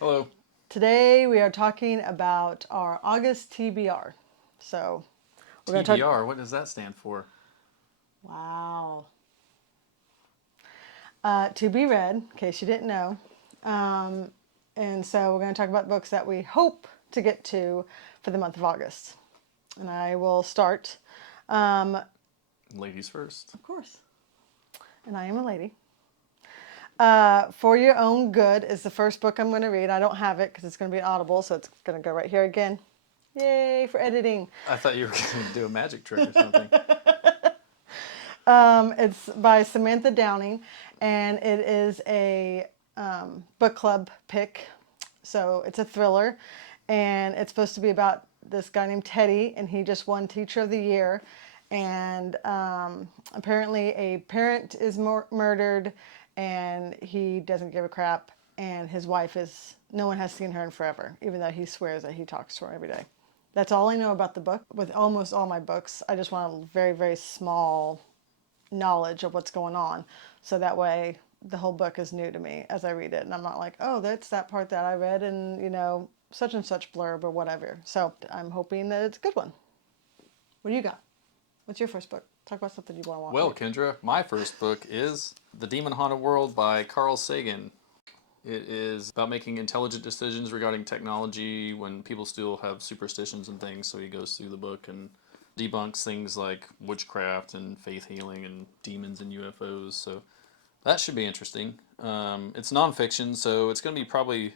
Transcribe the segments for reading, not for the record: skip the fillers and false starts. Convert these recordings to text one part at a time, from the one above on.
Hello. Today we are talking about our August TBR. So we're going to talk. TBR, what does that stand for? Wow. To be read, in case you didn't know. And so we're going to talk about books that we hope to get to for the month of August. And I will start. Ladies first. Of course. And I am a lady. For Your Own Good is the first book I'm going to read. I don't have it because it's going to be an Audible, so it's going to go right here again. Yay for editing. I thought you were going to do a magic trick or something. It's by Samantha Downing, and it is a book club pick. So it's a thriller, and it's supposed to be about this guy named Teddy, and he just won Teacher of the Year. And apparently, a parent is murdered, and he doesn't give a crap. And his wife is, no one has seen her in forever, even though he swears that he talks to her every day. That's all I know about the book. With almost all my books, I just want a very, very small knowledge of what's going on. So that way the whole book is new to me as I read it. And I'm not like, oh, that's that part that I read in, such and such blurb or whatever. So I'm hoping that it's a good one. What do you got? What's your first book? Talk about something you want to watch. Well, Kendra, my first book is The Demon Haunted World by Carl Sagan. It is about making intelligent decisions regarding technology when people still have superstitions and things. So he goes through the book and debunks things like witchcraft and faith healing and demons and UFOs. So that should be interesting. It's nonfiction, so it's going to be probably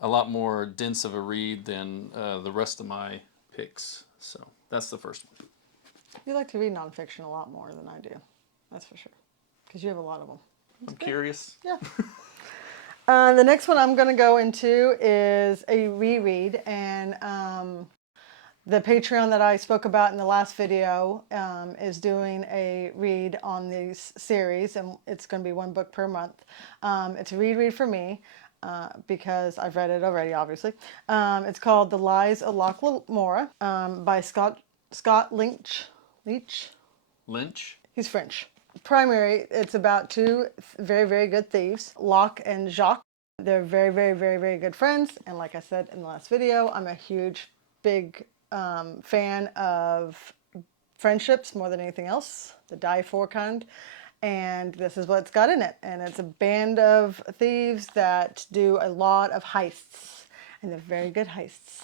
a lot more dense of a read than the rest of my picks. So that's the first one. You like to read nonfiction a lot more than I do. That's for sure. Because you have a lot of them. I'm curious. Yeah. The next one I'm going to go into is a reread, and the Patreon that I spoke about in the last video is doing a read on these series, and it's going to be one book per month. It's a read for me because I've read it already, obviously. It's called The Lies of Locke Lamora by Scott Lynch. Lynch? He's French. Primary, it's about two very, very good thieves, Locke and Jacques. They're very, very, very, very good friends. And like I said in the last video, I'm a huge, big fan of friendships more than anything else, the die for kind. And this is what it's got in it. And it's a band of thieves that do a lot of heists. And they're very good heists.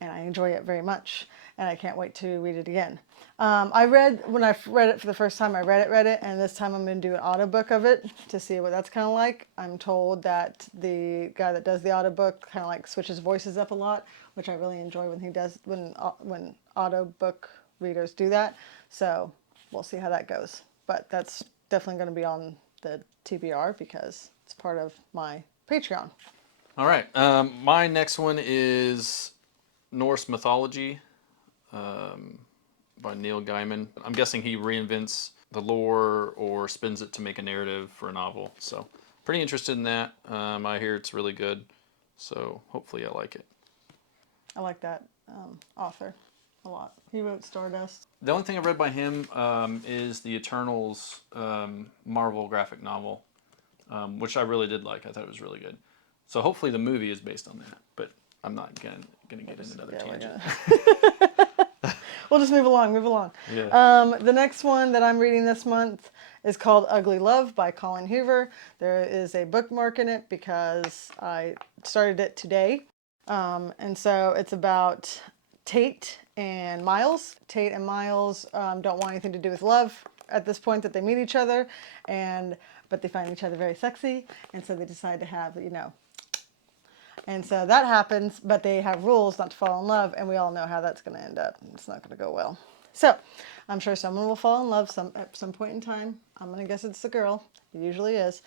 And I enjoy it very much. And I can't wait to read it again. When I read it for the first time, I read it, and this time I'm going to do an audiobook of it to see what that's kind of like. I'm told that the guy that does the audiobook kind of like switches voices up a lot, which I really enjoy when he does, when audiobook readers do that. So we'll see how that goes. But that's definitely going to be on the TBR because it's part of my Patreon. All right. My next one is Norse Mythology by Neil Gaiman. I'm guessing he reinvents the lore or spins it to make a narrative for a novel. So pretty interested in that. I hear it's really good. So hopefully I like it. I like that author a lot. He wrote Stardust. The only thing I've read by him is the Eternals Marvel graphic novel, which I really did like. I thought it was really good. So hopefully the movie is based on that, but I'm not going to get into another tangent. We'll just move along. Yeah. The next one that I'm reading this month is called Ugly Love by Colleen Hoover. There is a bookmark in it because I started it today. And so it's about Tate and Miles. Tate and Miles don't want anything to do with love at this point that they meet each other, but they find each other very sexy, and so they decide to have, And so that happens, but they have rules not to fall in love, and we all know how that's going to end up. It's not going to go well. So I'm sure someone will fall in love at some point in time. I'm going to guess it's the girl. It usually is.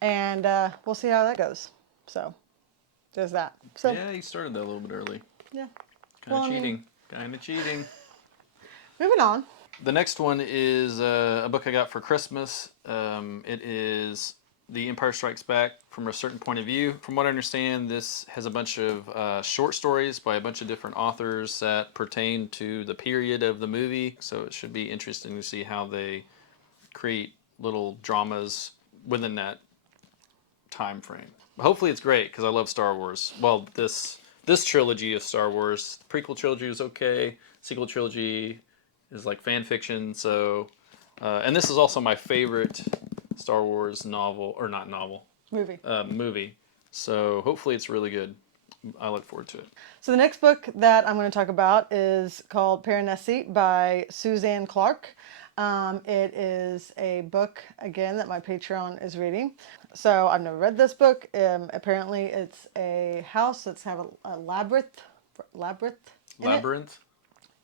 And we'll see how that goes. So there's that. So, Yeah, he started that a little bit early. Yeah. Kind of cheating. Moving on. The next one is a book I got for Christmas. It is The Empire Strikes Back from a Certain Point of View. From what I understand, this has a bunch of short stories by a bunch of different authors that pertain to the period of the movie. So it should be interesting to see how they create little dramas within that time frame. Hopefully it's great because I love Star Wars. Well, this trilogy of Star Wars, the prequel trilogy was okay. Sequel trilogy is like fan fiction. So, and this is also my favorite Star Wars novel, or not novel, movie. So hopefully it's really good. I look forward to it. So the next book that I'm going to talk about is called Piranesi by Susanna Clarke. It is a book, again, that my Patreon is reading. So I've never read this book. Apparently it's a house that's have a labyrinth. Labyrinth? in it. Labyrinth?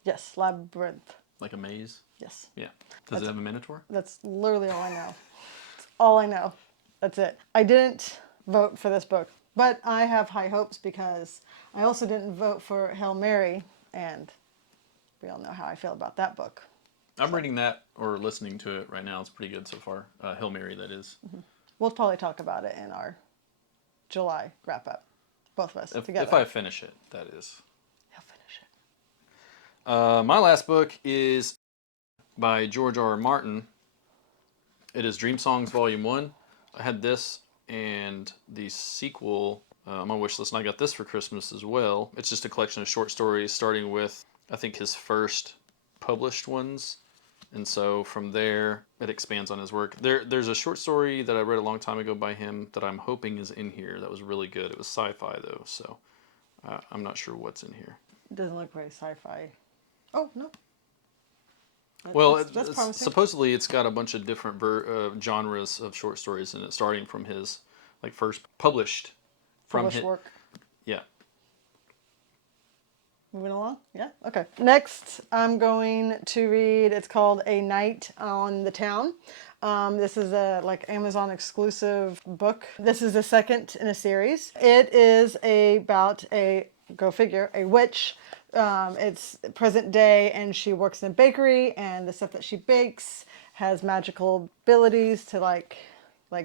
Yes, labyrinth. Like a maze? Yes. Yeah. Does it have a minotaur? That's literally all I know. That's all I know. That's it. I didn't vote for this book, but I have high hopes because I also didn't vote for Hail Mary, and we all know how I feel about that book. I'm reading that or listening to it right now. It's pretty good so far. Hail Mary, that is. Mm-hmm. We'll probably talk about it in our July wrap up. Both of us together. If I finish it, that is. He'll finish it. My last book is by George R. R. Martin. It is Dreamsongs Volume 1. I had this and the sequel on my wish list, and I got this for Christmas as well. It's just a collection of short stories starting with, I think, his first published ones. And so from there, it expands on his work. There's a short story that I read a long time ago by him that I'm hoping is in here. That was really good. It was sci-fi, though, so I'm not sure what's in here. It doesn't look very sci-fi. Oh, no. Well, that's promising. Supposedly it's got a bunch of different genres of short stories in it, starting from his first published work. Yeah. Moving along? Yeah? Okay. Next, I'm going to read, it's called A Night on the Town. This is a Amazon exclusive book. This is the second in a series. It is about go figure, a witch. It's present day, and she works in a bakery, and the stuff that she bakes has magical abilities to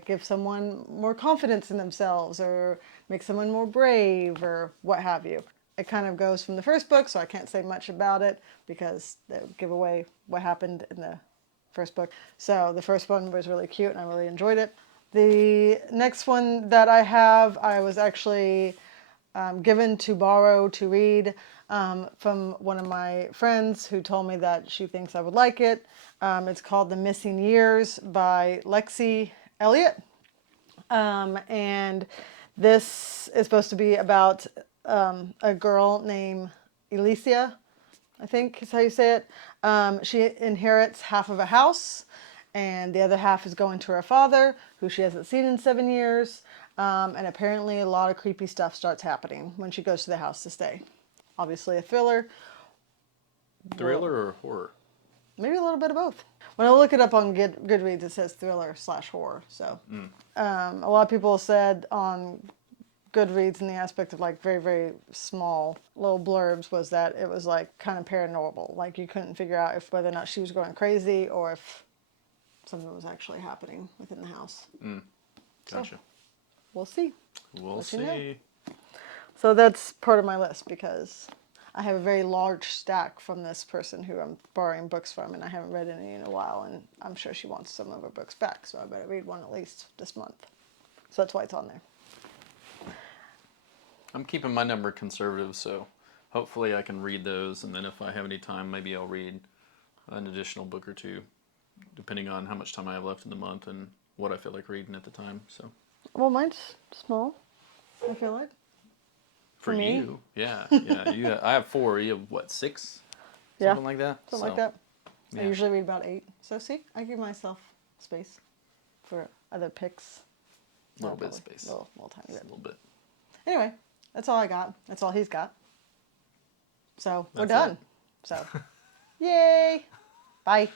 give someone more confidence in themselves or make someone more brave or what have you. It kind of goes from the first book, so I can't say much about it because they would give away what happened in the first book. So the first one was really cute and I really enjoyed it. The next one that I have, I was actually given to borrow to read from one of my friends who told me that she thinks I would like it. It's called The Missing Years by Lexie Elliott. And this is supposed to be about a girl named Alicia, I think is how you say it. She inherits half of a house, and the other half is going to her father, who she hasn't seen in 7 years. And apparently a lot of creepy stuff starts happening when she goes to the house to stay. Obviously a thriller. Thriller or horror? Maybe a little bit of both. When I look it up on Goodreads, it says thriller/horror. So a lot of people said on Goodreads, in the aspect of very, very small little blurbs, was that it was kind of paranormal. You couldn't figure out whether or not she was going crazy or if something was actually happening within the house. Gotcha. So, we'll see. We'll see. So that's part of my list because I have a very large stack from this person who I'm borrowing books from, and I haven't read any in a while, and I'm sure she wants some of her books back, so I better read one at least this month. So that's why it's on there. I'm keeping my number conservative, so hopefully I can read those, and then if I have any time, maybe I'll read an additional book or two, depending on how much time I have left in the month and what I feel like reading at the time. So. Well, mine's small, I feel like. For me? you, yeah. I have 4. You have what, 6? Something like that. Something like that. Yeah. I usually read about 8. So see, I give myself space for other picks. A little bit of space. A little tiny bit. A little bit. Anyway, that's all I got. That's all he's got. So we're That's done. So, yay! Bye.